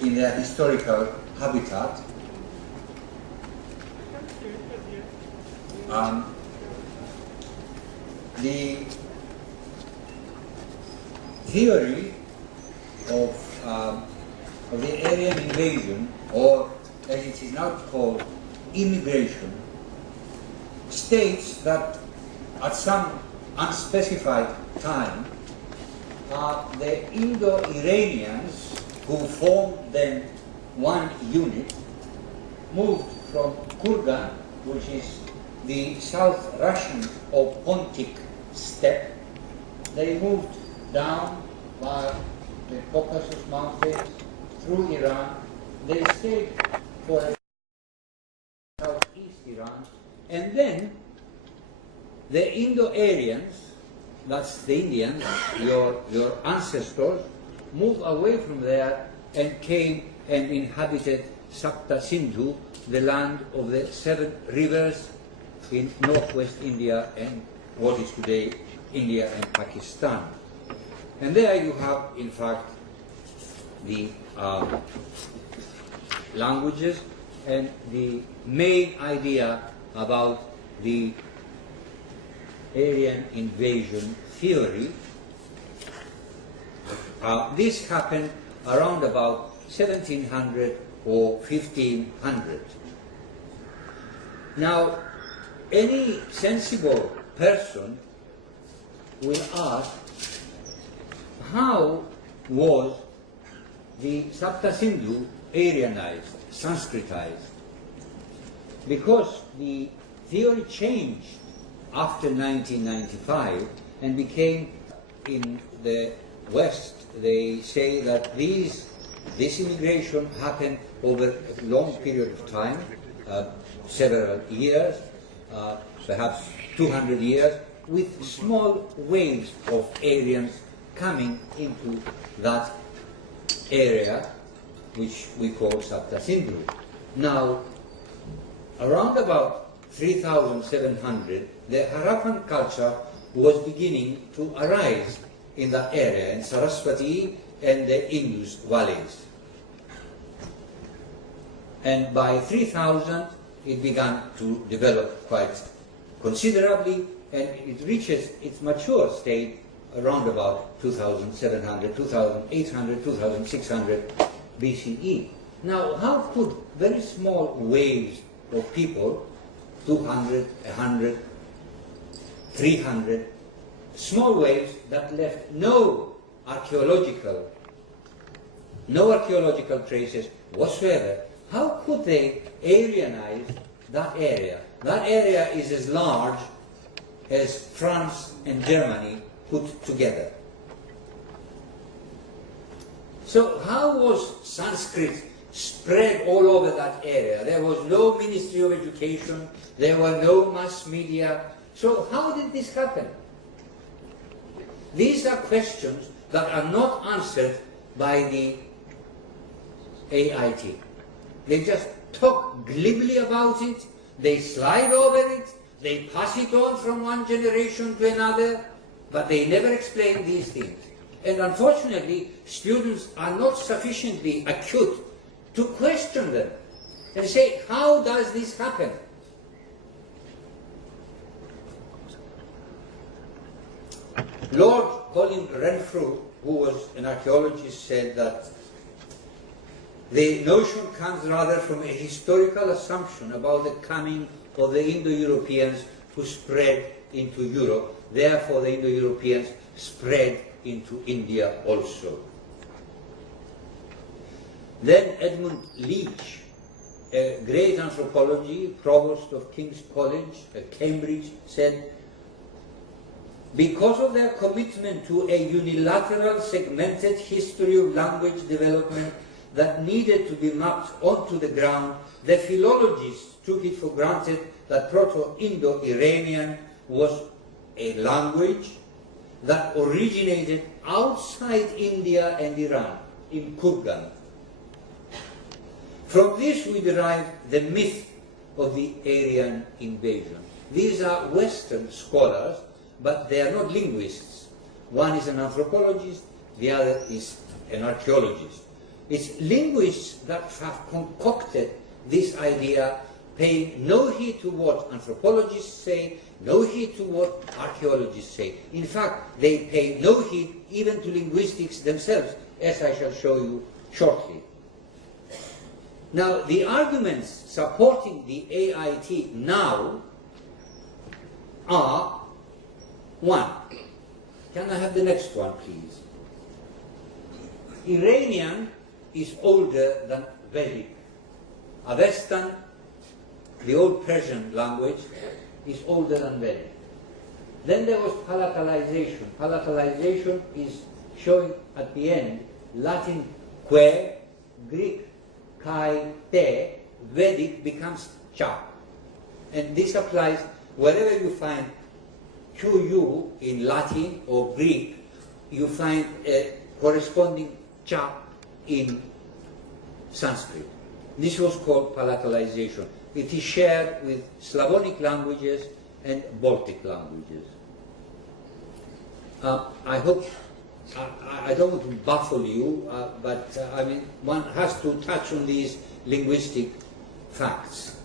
in their historical habitat. The theory of the Aryan invasion, or as it is now called, immigration, states that at some unspecified time, the Indo-Iranians, who formed then one unit, moved from Kurgan, which is the South Russian or Pontic steppe. They moved down by the Caucasus Mountains, through Iran. They stayed for a southeast Iran, and then the Indo-Aryans, that's the Indians, your ancestors, moved away from there and came and inhabited Sapta Sindhu, the land of the 7 rivers in northwest India and what is today India and Pakistan. And there you have, in fact, the languages and the main idea about the Aryan invasion theory. This happened around about 1700 or 1500. Now, any sensible person will ask, how was the Sapta Sindhu Aryanized, Sanskritized? Because the theory changed after 1995 and became, in the West, they say that this immigration happened over a long period of time, several years, perhaps 200 years, with small waves of Aryans coming into that area, which we call Sapta Sindhu. Now, around about 3700, the Harappan culture was beginning to arise in that area, in Saraswati and the Indus valleys. And by 3000, it began to develop quite considerably, and it reaches its mature state around about 2700, 2800, 2600 BCE. Now, how could very small waves of people, 200, 100, 300, small waves that left no archaeological traces whatsoever, how could they Aryanize that area? That area is as large as France and Germany put together. So how was Sanskrit spread all over that area? There was no Ministry of Education, there were no mass media. So how did this happen? These are questions that are not answered by the AIT. They just talk glibly about it, they slide over it, they pass it on from one generation to another, but they never explain these things. And unfortunately, students are not sufficiently acute to question them and say, how does this happen? Lord Colin Renfrew, who was an archaeologist, said that the notion comes rather from a historical assumption about the coming of the Indo-Europeans who spread into Europe. Therefore, the Indo-Europeans spread into India also. Then Edmund Leach, a great anthropologist, provost of King's College at Cambridge, said, because of their commitment to a unilateral, segmented history of language development that needed to be mapped onto the ground, the philologists took it for granted that Proto-Indo-Iranian was a language that originated outside India and Iran, in Kurgan. From this we derive the myth of the Aryan invasion. These are Western scholars, but they are not linguists. One is an anthropologist, the other is an archaeologist. It's linguists that have concocted this idea, paying no heed to what anthropologists say, no heed to what archaeologists say. In fact, they pay no heed even to linguistics themselves, as I shall show you shortly. Now, the arguments supporting the AIT now are, one, can I have the next one, please? Iranian is older than Vedic. Avestan, the old Persian language, is older than Vedic. Then there was palatalization. Palatalization is showing at the end Latin que, Greek kai te, Vedic becomes cha. And this applies wherever you find QU in Latin or Greek, you find a corresponding cha in Sanskrit. This was called palatalization. It is shared with Slavonic languages and Baltic languages. I hope, I don't want to baffle you, but I mean, one has to touch on these linguistic facts.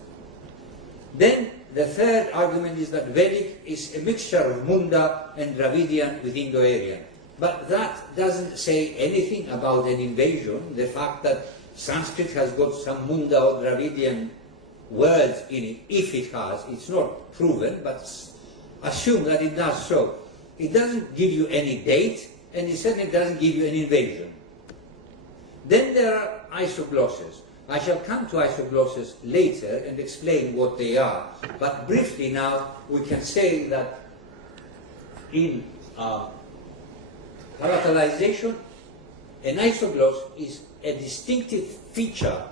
Then the third argument is that Vedic is a mixture of Munda and Dravidian with Indo-Aryan. But that doesn't say anything about an invasion. The fact that Sanskrit has got some Munda or Dravidian words in it, if it has, it's not proven, but assume that it does so. It doesn't give you any date, and it certainly doesn't give you an invasion. Then there are isoglosses. I shall come to isoglosses later and explain what they are. But briefly now, we can say that in palatalization, an isogloss is a distinctive feature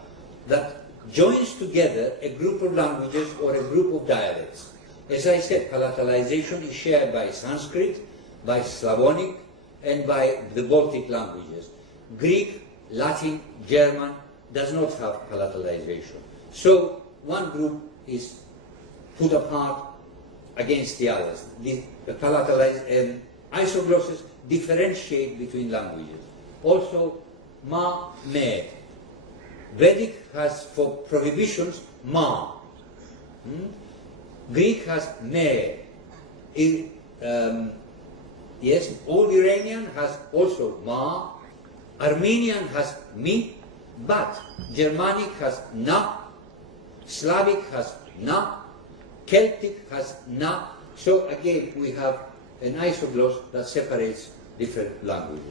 that joins together a group of languages or a group of dialects. As I said, palatalization is shared by Sanskrit, by Slavonic, and by the Baltic languages. Greek, Latin, German does not have palatalization. So one group is put apart against the others. The isoglosses differentiate between languages. Also, ma, me. Vedic has for prohibitions ma. Greek has me. Yes, Old Iranian has also ma. Armenian has mi, but Germanic has na. Slavic has na. Celtic has na. So again, we have an isogloss that separates different languages.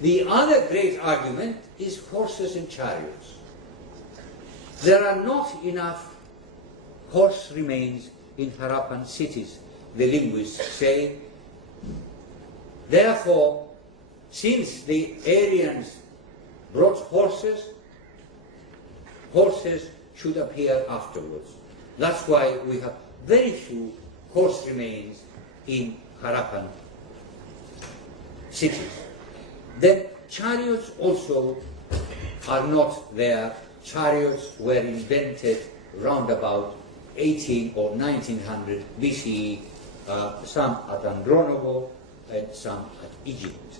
The other great argument is horses and chariots. There are not enough horse remains in Harappan cities, the linguists say. Therefore, since the Aryans brought horses, horses should appear afterwards. That's why we have very few horse remains in Harappan cities. Then chariots also are not there. Chariots were invented round about 18 or 1900 BCE, some at Andronovo and some at Egypt.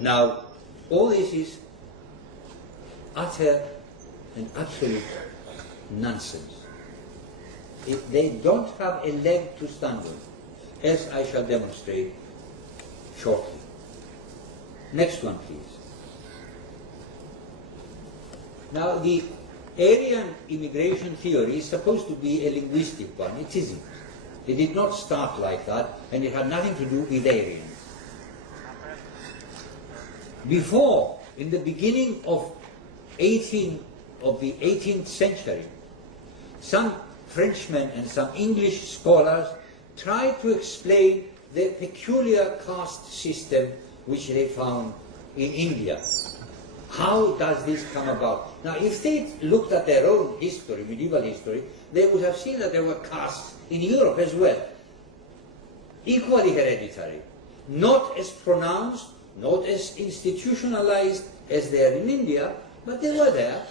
Now, all this is utter and absolute nonsense. They don't have a leg to stand on, as I shall demonstrate shortly. Next one, please. Now, the Aryan immigration theory is supposed to be a linguistic one. It isn't. It did not start like that, and it had nothing to do with Aryans. Before, in the beginning of the 18th century, some Frenchmen and some English scholars tried to explain the peculiar caste system which they found in India. How does this come about? Now, if they looked at their own history, medieval history, they would have seen that there were castes in Europe as well, equally hereditary, not as pronounced, not as institutionalized as they are in India, but they were there.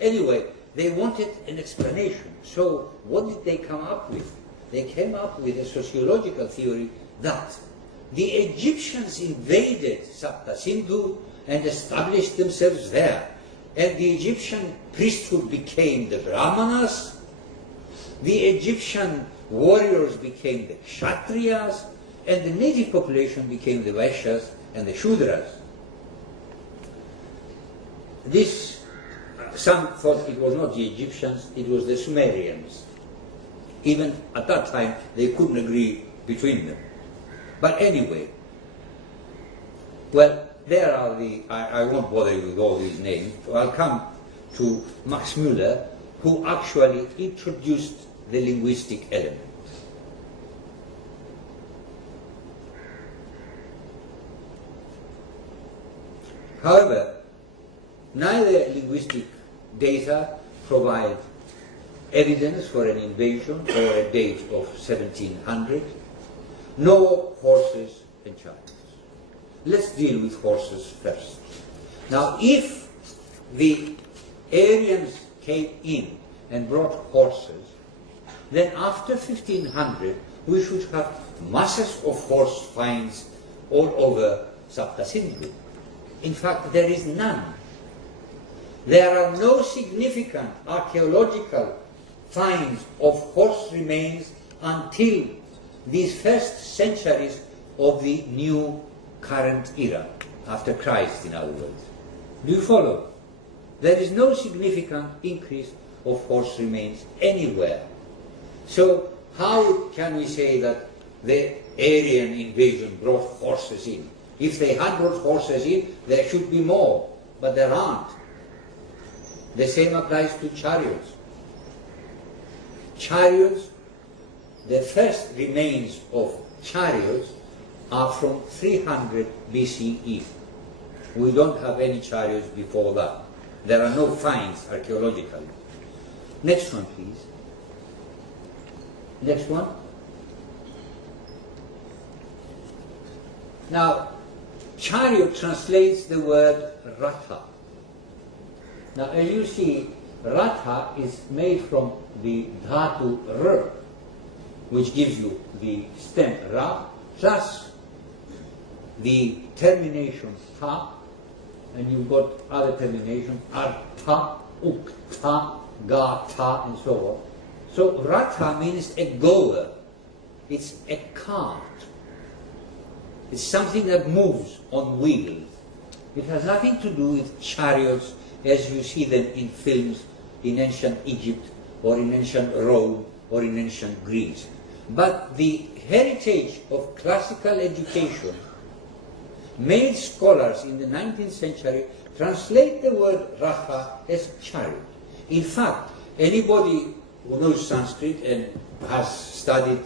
Anyway, they wanted an explanation. So what did they come up with? They came up with a sociological theory that the Egyptians invaded Sapta Sindhu and established themselves there. And the Egyptian priesthood became the Brahmanas, the Egyptian warriors became the Kshatriyas, and the native population became the Vaishyas and the Shudras. This, some thought it was not the Egyptians, it was the Sumerians. Even at that time, they couldn't agree between them. But anyway, well, there are the, I won't bother you with all these names, so I'll come to Max Müller, who actually introduced the linguistic element. However, neither linguistic data provide evidence for an invasion or a date of 1700, nor horses and chariots. Let's deal with horses first. Now, if the Aryans came in and brought horses, then after 1500 we should have masses of horse finds all over Sapta Sindhu. In fact, there is none. There are no significant archaeological finds of horse remains until these first centuries of the new current era, after Christ, in other words. Do you follow? There is no significant increase of horse remains anywhere. So how can we say that the Aryan invasion brought horses in? If they had brought horses in, there should be more, but there aren't. The same applies to chariots. Chariots, the first remains of chariots are from 300 BCE. We don't have any chariots before that. There are no finds archaeologically. Next one, please. Next one. Now, chariot translates the word ratha. Now, as you see, ratha is made from the dhatu r, which gives you the stem ra, plus the termination tha, and you've got other terminations, artha, ukta, gata, and so on. So ratha means a goer. It's a cart. It's something that moves on wheels. It has nothing to do with chariots as you see them in films in ancient Egypt or in ancient Rome or in ancient Greece. But the heritage of classical education made scholars in the 19th century translate the word ratha as chariot. In fact, anybody who knows Sanskrit and has studied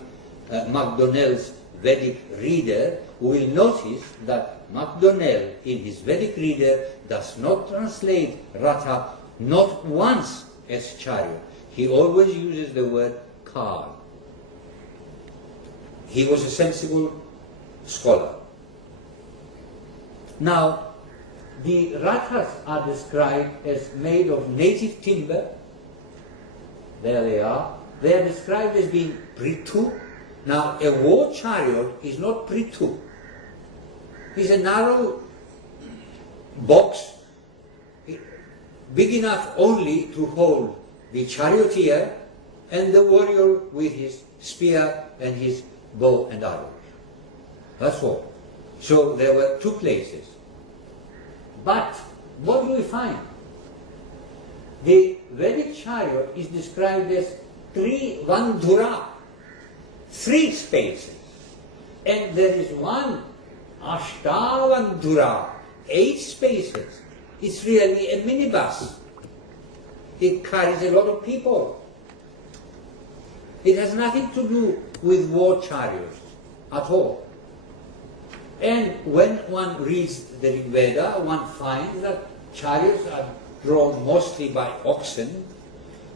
MacDonnell's Vedic reader will notice that MacDonnell in his Vedic reader does not translate ratha not once as chariot. He always uses the word car. He was a sensible scholar. Now, the rathas are described as made of native timber. There they are. They are described as being pritu. Now, a war chariot is not pritu. It's a narrow box, big enough only to hold the charioteer and the warrior with his spear and his bow and arrows. That's all. So there were two places. But what do we find? The Vedic chariot is described as Trivandhura, 3 spaces. And there is one Ashtavandhura, 8 spaces. It's really a minibus. It carries a lot of people. It has nothing to do with war chariots at all. And when one reads the Rig Veda, one finds that chariots are drawn mostly by oxen.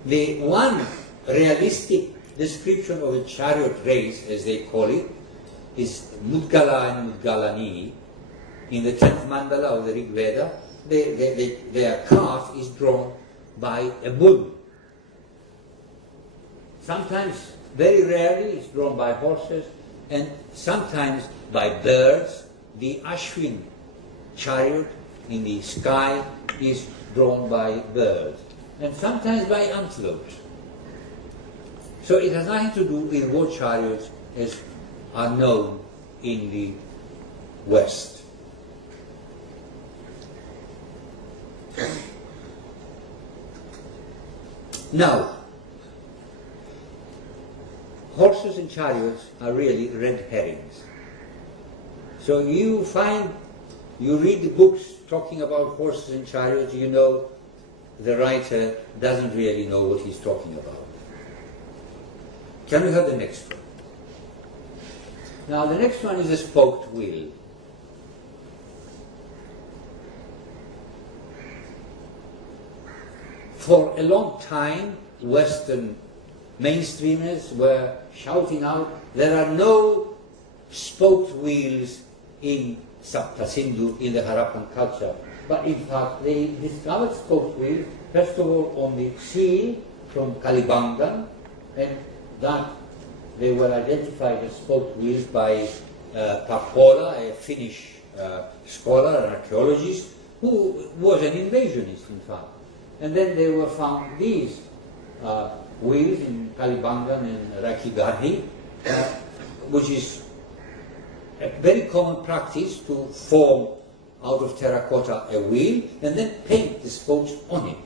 The one realistic description of a chariot race, as they call it, is Mudgala and Mudgalani. In the 10th mandala of the Rig Veda, their cart is drawn by a bull. Sometimes, very rarely, it's drawn by horses, and sometimes by birds. The Ashwin chariot in the sky is drawn by birds, and sometimes by antelopes. So it has nothing to do with war chariots as are known in the West. Now, horses and chariots are really red herrings. So you read the books talking about horses and chariots, you know the writer doesn't really know what he's talking about. Can we have the next one? Now the next one is a spoked wheel. For a long time, Western mainstreamers were shouting out, there are no spoked wheels in Sabta Sindhu, in the Harappan culture. But in fact, they discovered spoked wheels, first of all on the seal from Kalibangan, and that they were identified as spoked wheels by Pakkola, a Finnish scholar and archaeologist, who was an invasionist, in fact. And then they were found these wheels in Kalibangan and Rakhigarhi, which is a very common practice to form out of terracotta a wheel and then paint the spokes on it.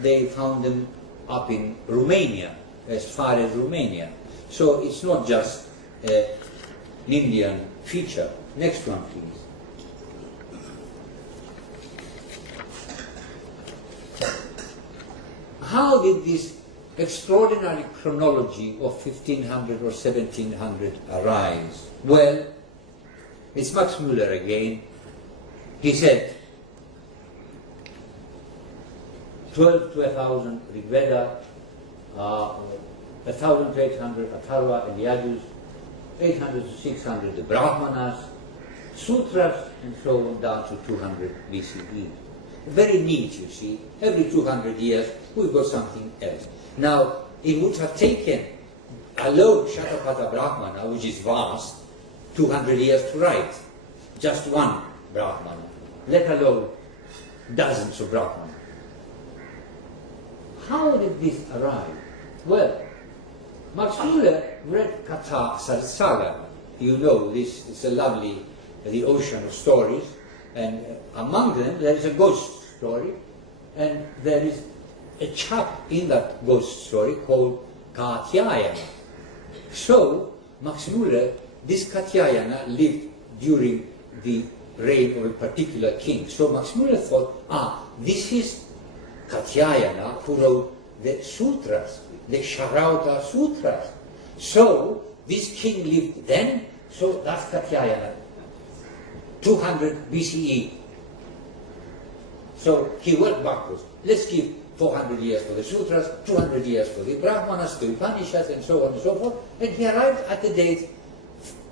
They found them up in Romania, as far as Romania. So it's not just an Indian feature. Next one, please. How did this extraordinary chronology of 1500 or 1700 arise? Well, it's Max Müller again. He said, 12 to 1000 Rigveda, 1000 to 800 Atharva and Yajus, 800 to 600 the Brahmanas, Sutras, and so on down to 200 BCE. Very neat, you see. Every 200 years we've got something else. Now, it would have taken alone Shatapatha Brahmana, which is vast, 200 years to write. Just one Brahmana, let alone dozens of Brahmanas. How did this arrive? Well, Max Müller read Katha Sarsaga. You know this, it's a lovely, the ocean of stories, and among them there is a ghost story, and there is a chap in that ghost story called Katyayana. So, Max Müller, this Katyayana lived during the reign of a particular king. So Max Müller thought, this is Katyayana who wrote the sutras, the Sharauta Sutras. So, this king lived then, so that's Katyayana. 200 BCE. So he went backwards. Let's give 400 years for the Sutras, 200 years for the Brahmanas, the Upanishads, and so on and so forth. And he arrived at the date,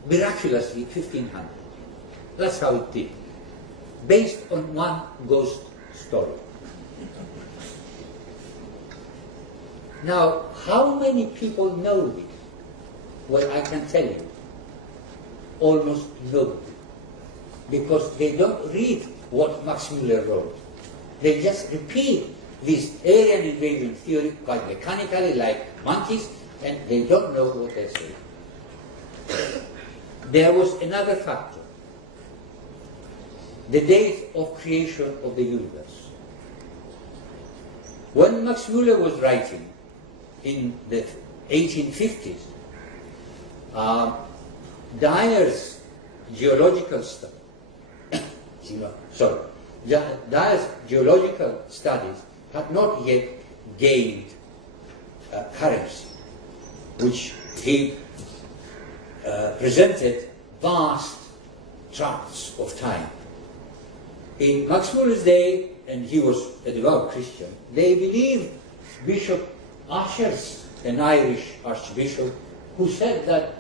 miraculously, 1500. That's how it did. Based on one ghost story. Now, how many people know this? Well, I can tell you. Almost nobody. Because they don't read what Max Müller wrote. They just repeat this Aryan invasion theory quite mechanically, like monkeys, and they don't know what they're saying. There was another factor. The date of creation of the universe. When Max Müller was writing in the 1850s, Dyer's geological study, Dyer's geological studies had not yet gained currency, which he presented vast tracts of time. In Max Müller's day, and he was a devout Christian, they believed Bishop Ashers, an Irish archbishop, who said that,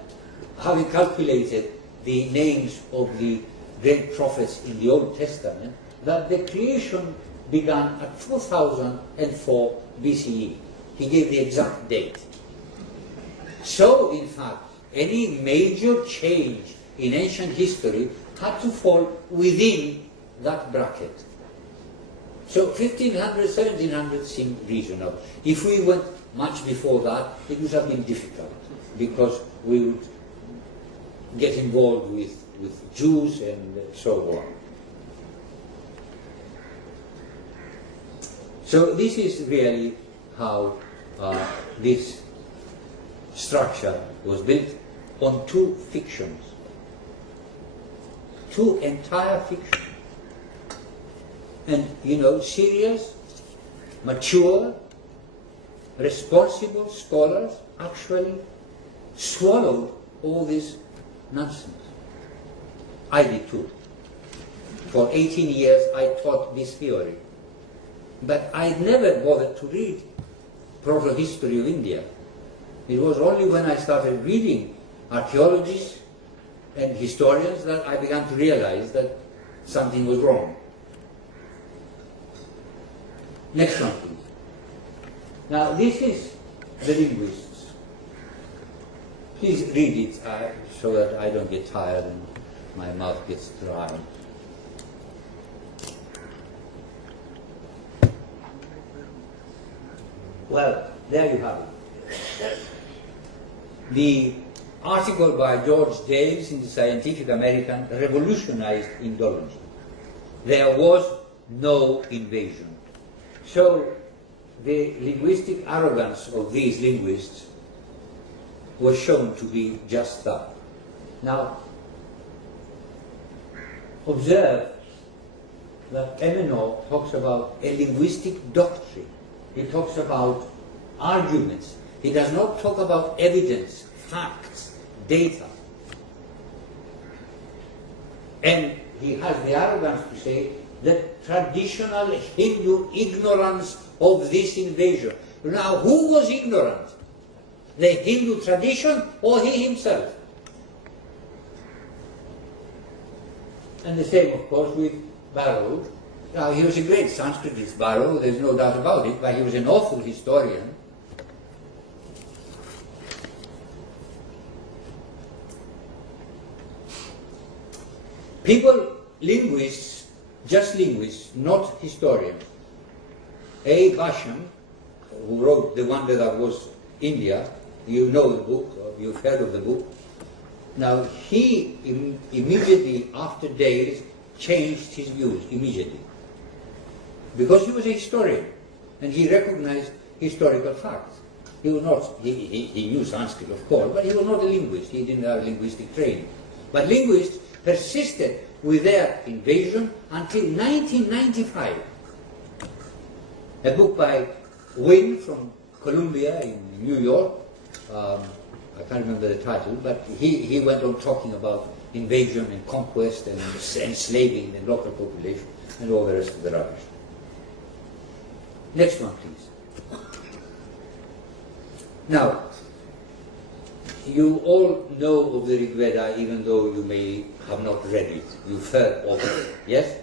having calculated the names of the great prophets in the Old Testament, that the creation began at 2004 BCE. He gave the exact date. So, in fact, any major change in ancient history had to fall within that bracket. So 1500, 1700 seemed reasonable. If we went much before that, it would have been difficult, because we would get involved with Jews and so on. So this is really how this structure was built, on two fictions, two entire fictions. And, you know, serious, mature, responsible scholars actually swallowed all this nonsense. I did too. For 18 years I taught this theory. But I never bothered to read proto-history of India. It was only when I started reading archaeologists and historians that I began to realize that something was wrong. Next one, please. Now, this is the linguists. Please read it so that I don't get tired and my mouth gets dry. Well, there you have it. The article by George Davis in the Scientific American revolutionized Indology. There was no invasion. So the linguistic arrogance of these linguists was shown to be just that. Now, observe that Emenor talks about a linguistic doctrine. He talks about arguments. He does not talk about evidence, facts, data. And he has the arrogance to say that traditional Hindu ignorance of this invasion. Now, who was ignorant? The Hindu tradition or he himself? And the same, of course, with Barrow. Now, he was a great Sanskritist, Barrow, there's no doubt about it, but he was an awful historian. People, linguists, just linguists, not historians. A. Basham, who wrote The Wonder That Was India, you know the book, or you've heard of the book. Now, he immediately after days changed his views, immediately. Because he was a historian, and he recognized historical facts. He was not, he knew Sanskrit, of course, but he was not a linguist. He didn't have linguistic training. But linguists persisted with their invasion until 1995. A book by Wynne from Columbia in New York, I can't remember the title, but he went on talking about invasion and conquest and enslaving the local population and all the rest of the rubbish. Next one, please. Now, you all know of the Rig Veda, even though you may have not read it. You've heard of it, yes?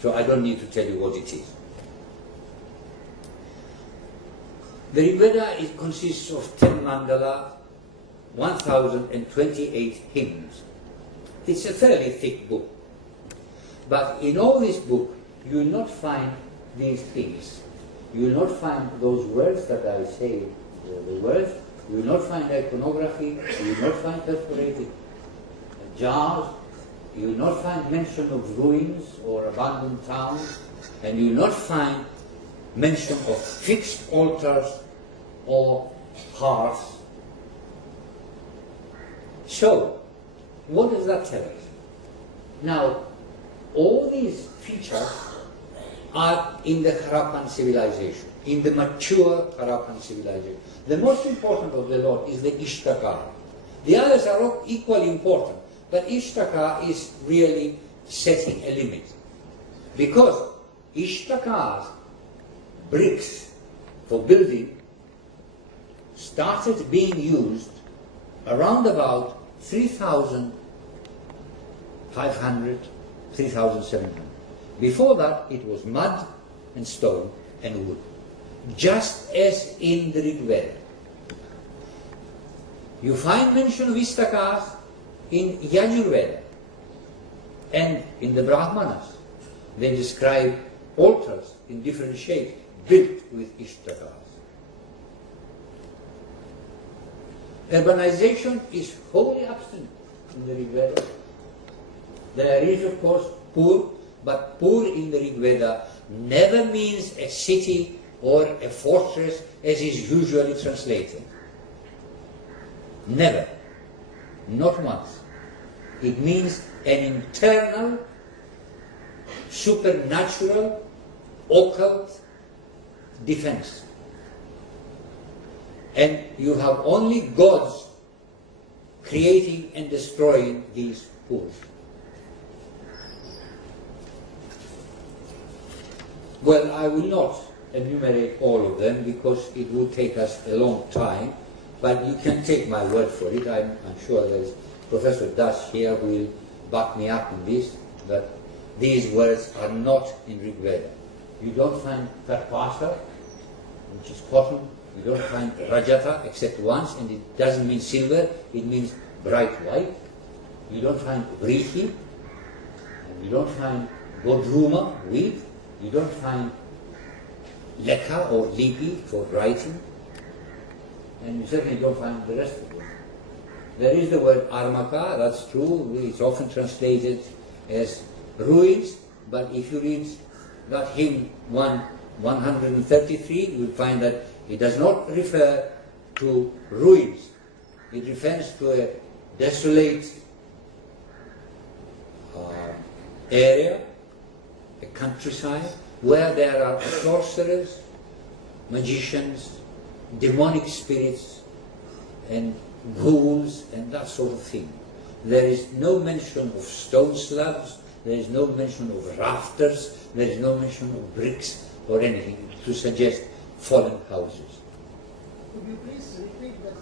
So I don't need to tell you what it is. The Rig Veda consists of 10 mandala, 1028 hymns. It's a fairly thick book. But in all this book, you will not find these things. You will not find those words that I say, the words. You will not find iconography. You will not find perforated jars. You will not find mention of ruins or abandoned towns. And you will not find mention of fixed altars or hearths. So, what does that tell us? Now, all these features are in the Harappan civilization, in the mature Harappan civilization. The most important of the lot is the Ishtakar. The others are all equally important, but Ishtakar is really setting a limit. Because Ishtakar's bricks for building started being used around about 3,500, 3,700. Before that, it was mud and stone and wood, just as in the Rig Veda. You find mention of Ishtakars in Yajurveda and in the Brahmanas. They describe altars in different shapes built with Ishtakars. Urbanization is wholly absent in the Rig Veda. There is, of course, Pur, but Pur in the Rig Veda never means a city or a fortress as is usually translated. Never. Not once. It means an internal, supernatural, occult defense. And you have only gods creating and destroying these pools. Well, I will not enumerate all of them because it would take us a long time, but you can take my word for it. I'm sure there is Professor Das here who will back me up in this, that these words are not in Rig Veda. You don't find Karpasa, which is cotton. You don't find Rajata except once, and it doesn't mean silver, it means bright white. You don't find Vrihi, and you don't find Godruma, wheat. You don't find Lekha or Lipi for writing, and you certainly don't find the rest of them. There is the word Armaka, that's true, it's often translated as ruins, but if you read that hymn 133, you will find that it does not refer to ruins. It refers to a desolate area, a countryside, where there are sorcerers, magicians, demonic spirits, and ghouls, and that sort of thing. There is no mention of stone slabs, there is no mention of rafters, there is no mention of bricks or anything to suggest fallen houses. Could you please repeat that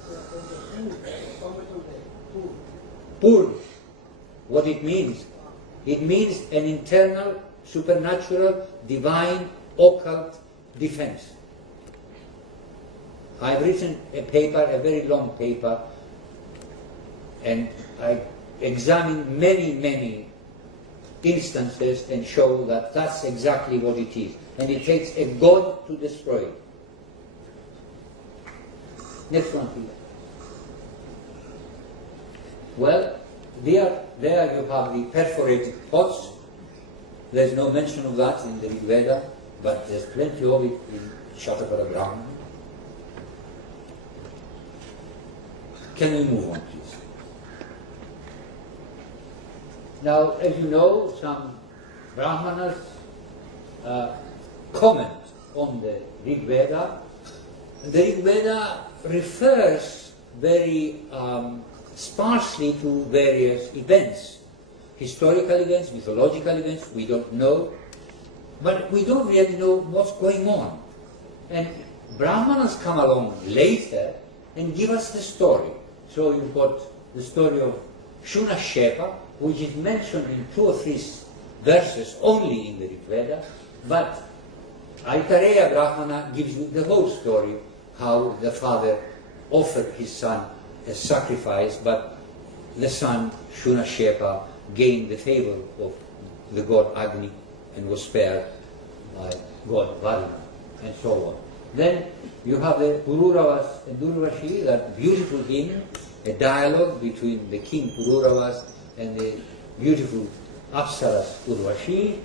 Pur, what it means? It means an internal, supernatural, divine, occult defense. I've written a paper, a very long paper, and I examine many instances and show that that's exactly what it is. And it takes a god to destroy it. Next one, please. Well, there you have the perforated pots. There's no mention of that in the Rig Veda, but there's plenty of it in Shatapara Brahmana. Can we move on, please? Now, as you know, some Brahmanas comment on the Rig Veda. The Rig Veda refers very sparsely to various events, historical events, mythological events, we don't know, but we don't really know what's going on. And Brahmanas come along later and give us the story. So you've got the story of Shunashepa, which is mentioned in 2 or 3 verses only in the Rig Veda, but Aitareya Brahmana gives you the whole story, how the father offered his son as sacrifice, but the son, Shunashepa, gained the favor of the god Agni and was spared by god Varuna, and so on. Then you have the Pururavas and Durvashi, that beautiful hymn, a dialogue between the king Pururavas and the beautiful Apsaras Urvashi.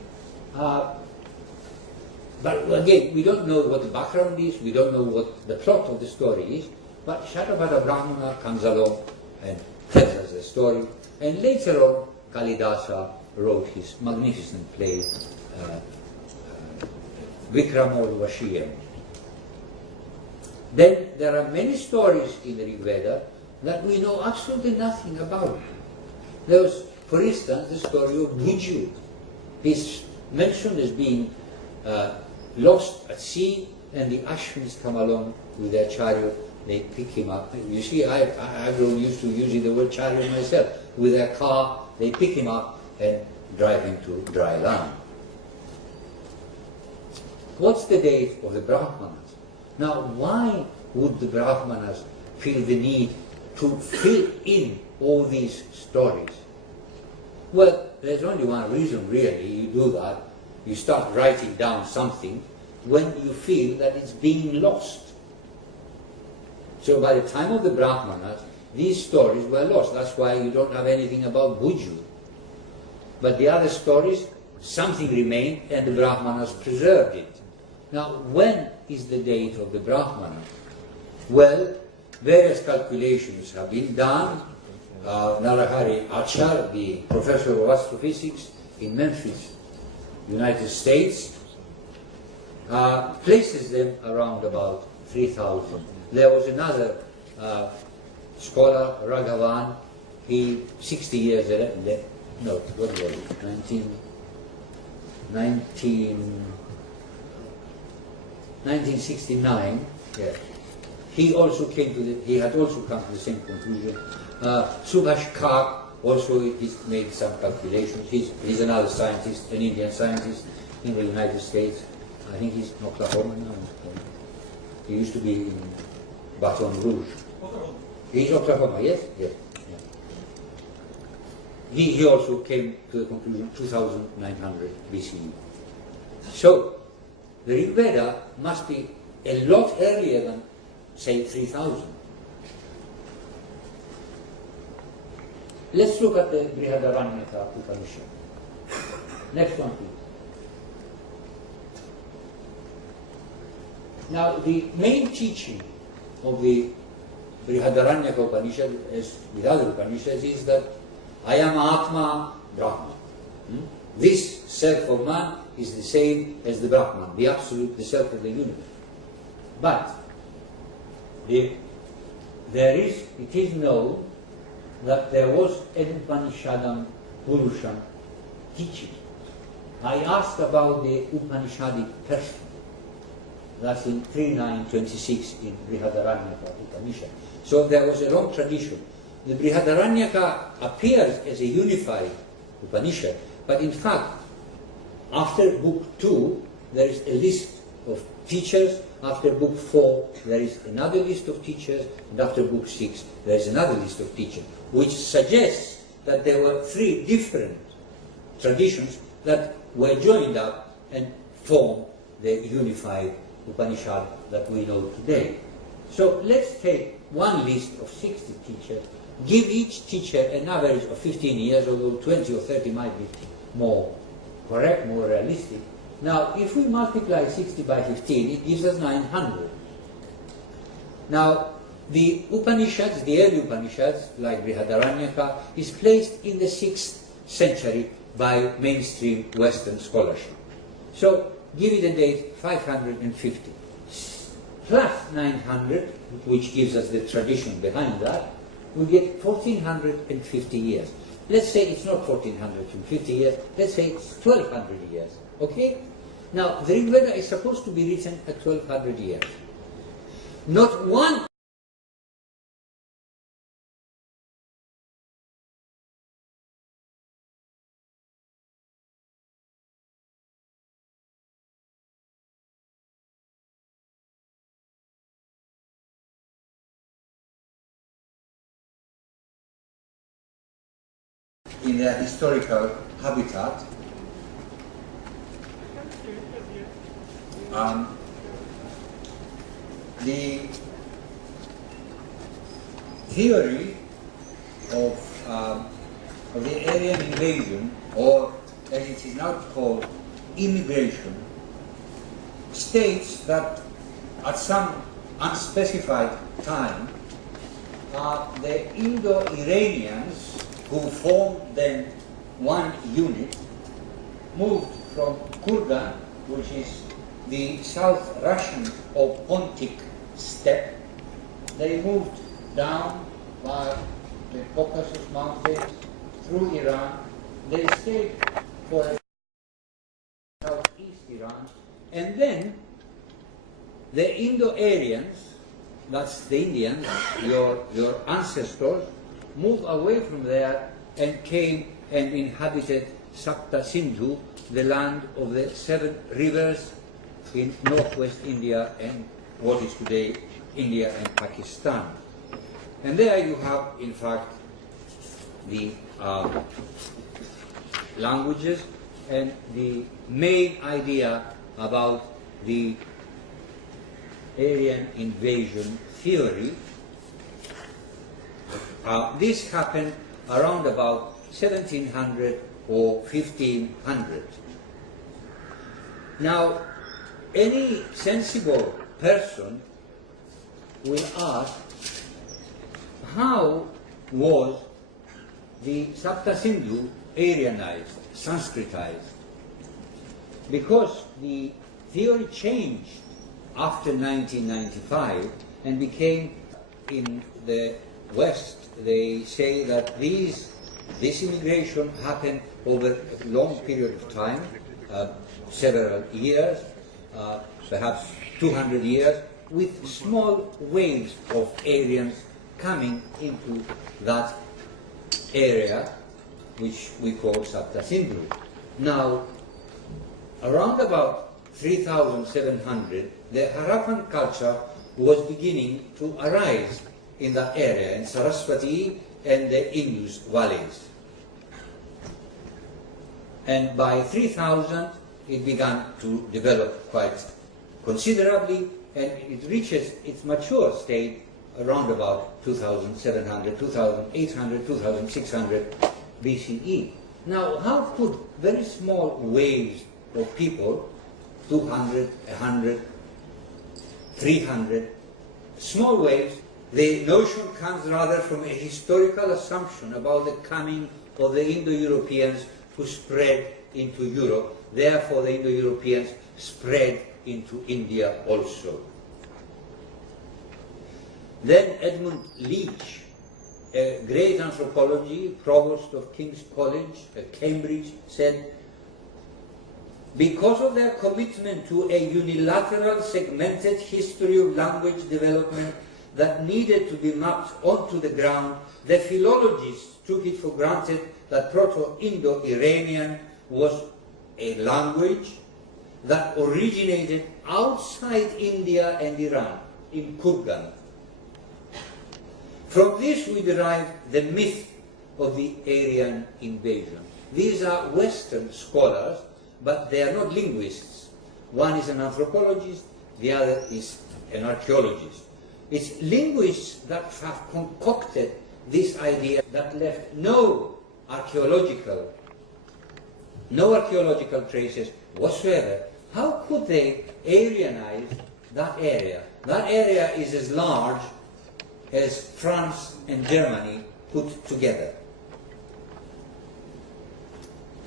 But again, we don't know what the background is, we don't know what the plot of the story is, but Shatapatha Brahmana comes along and tells us the story, and later on Kalidasa wrote his magnificent play Vikramorvashiyam. Then there are many stories in the Rig Veda that we know absolutely nothing about. There was, for instance, the story of Bhuju. He's mentioned as being lost at sea, and the Ashwins come along with their chariot, they pick him up. You see, I've grown used to using the word chariot myself. With their car, they pick him up and drive him to dry land. What's the date of the Brahmanas? Now, why would the Brahmanas feel the need to fill in all these stories? Well, there's only one reason really you do that. You start writing down something when you feel that it's being lost. So by the time of the Brahmanas, these stories were lost. That's why you don't have anything about Buju. But the other stories, something remained and the Brahmanas preserved it. Now, when is the date of the Brahmana? Well, various calculations have been done. Narahari Achar, the professor of astrophysics in Memphis, United States, places them around about 3000. There was another scholar, Raghavan, he 60 years later, no, what was it, 1969, yeah. He also came to he had also come to the same conclusion. Subhash Kak also he's made some calculations. He's another scientist, an Indian scientist in the United States. I think he's in Oklahoma now. He used to be in Baton Rouge. He's Oklahoma, yes? Yes. Yeah. He also came to the conclusion 2900 BCE. So, the Rig Veda must be a lot earlier than, say, 3000. Let's look at the Brihadaranyaka Upanishad. Next one, please. Now, the main teaching of the Brihadaranyaka Upanishad, as with other Upanishads, is that I am Atma Brahman. This self of man is the same as the Brahman, the absolute, the self of the universe. But it is known that there was an Upanishadam Purusham teaching. I asked about the Upanishadic person. That's in 3926 in Brihadaranyaka Upanishad. So there was a long tradition. The Brihadaranyaka appears as a unified Upanishad, but in fact, after book 2, there is a list of teachers. After book 4, there is another list of teachers, and after book 6, there is another list of teachers, which suggests that there were 3 different traditions that were joined up and formed the unified Upanishad that we know today. So let's take one list of 60 teachers, give each teacher an average of 15 years, although 20 or 30 might be more correct, more realistic. Now, if we multiply 60 by 15, it gives us 900. Now, the Upanishads, the early Upanishads, like Brihadaranyaka, is placed in the 6th century by mainstream Western scholarship. So, give it a date 550. Plus 900, which gives us the tradition behind that, we get 1450 years. Let's say it's not 1450 years, let's say it's 1200 years. Okay? Now, the Rig Veda is supposed to be written at 1200 years. Not one in their historical habitat. The theory of the Aryan invasion, or as it is now called, immigration, states that at some unspecified time, the Indo-Iranians, who formed then one unit, moved from Kurgan, which is the South Russian or Pontic steppe. They moved down by the Caucasus Mountains through Iran. They stayed for a southeast Iran, and then the Indo-Aryans, that's the Indians, your ancestors, moved away from there and came and inhabited Sapta Sindhu, the land of the 7 rivers in northwest India and what is today India and Pakistan. And there you have, in fact, the languages and the main idea about the Aryan invasion theory. This happened around about 1700 or 1500. Now, any sensible person will ask, how was the Sapta Sindhu Aryanized, Sanskritized? Because the theory changed after 1995 and became, in the West, they say that this immigration happened over a long period of time, several years, perhaps 200 years, with small waves of Aryans coming into that area, which we call Sapta Sindhu. Now, around about 3700, the Harappan culture was beginning to arise in that area, in Saraswati and the Indus valleys. And by 3000, it began to develop quite considerably, and it reaches its mature state around about 2700, 2800, 2600 BCE. Now, how could very small waves of people, 200, 100, 300, small waves, the notion comes rather from a historical assumption about the coming of the Indo-Europeans who spread into Europe. Therefore, the Indo-Europeans spread into India also. Then Edmund Leach, a great anthropology, provost of King's College at Cambridge, said, because of their commitment to a unilateral segmented history of language development that needed to be mapped onto the ground, the philologists took it for granted that Proto-Indo-Iranian was a language that originated outside India and Iran, in Kurgan. From this we derive the myth of the Aryan invasion. These are Western scholars, but they are not linguists. One is an anthropologist, the other is an archaeologist. It's linguists that have concocted this idea that left no archaeological traces whatsoever. How could they Aryanize that area? That area is as large as France and Germany put together.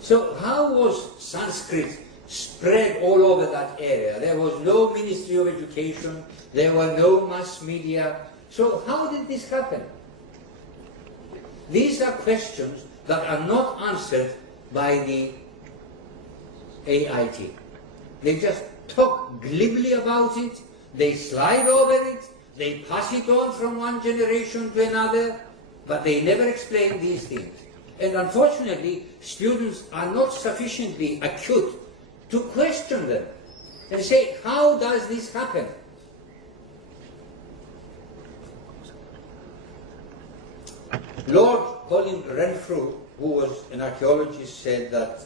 So how was Sanskrit spread all over that area? There was no Ministry of Education, there were no mass media. So how did this happen? These are questions that are not answered by the AIT. They just talk glibly about it, they slide over it, they pass it on from one generation to another, but they never explain these things. And unfortunately, students are not sufficiently acute to question them and say, how does this happen? Lord Colin Renfrew, who was an archaeologist, said that